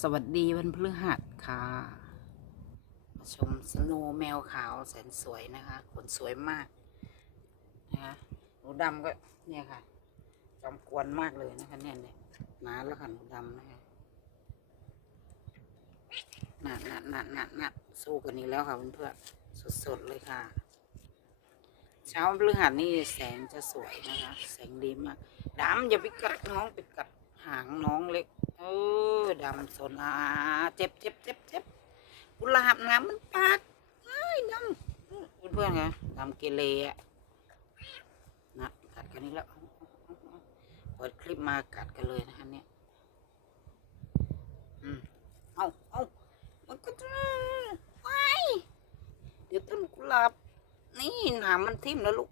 สวัสดีวันพฤหัสค่ะมาชมสโนว์แมวขาวแสนสวยนะคะขนสวยมากนะคะหนูดำก็เนี่ยค่ะจอมกวนมากเลยนะคะเนี่ยหนาแล้วค่ะหนูดำนะคะหนัดสู้กันนี้แล้วค่ะเพื่อนๆสดเลยค่ะเช้าพฤหัสนี่แสงจะสวยนะคะแสงดีมากดำอย่าไปกัดน้องไปกัดหางน้องเล็กดำสนเจ็บกุหลาบน้ำมันปากไอ้ดำเพื่อนๆไงดำเกเรอะนะกัดกันนี้แล้วเปิดคลิปมากัดกันเลยนะคะเนี่ยเอามันก็จะไปเดี๋ยวต้นกุหลาบนี่หนามมันทิ่มแล้วลูก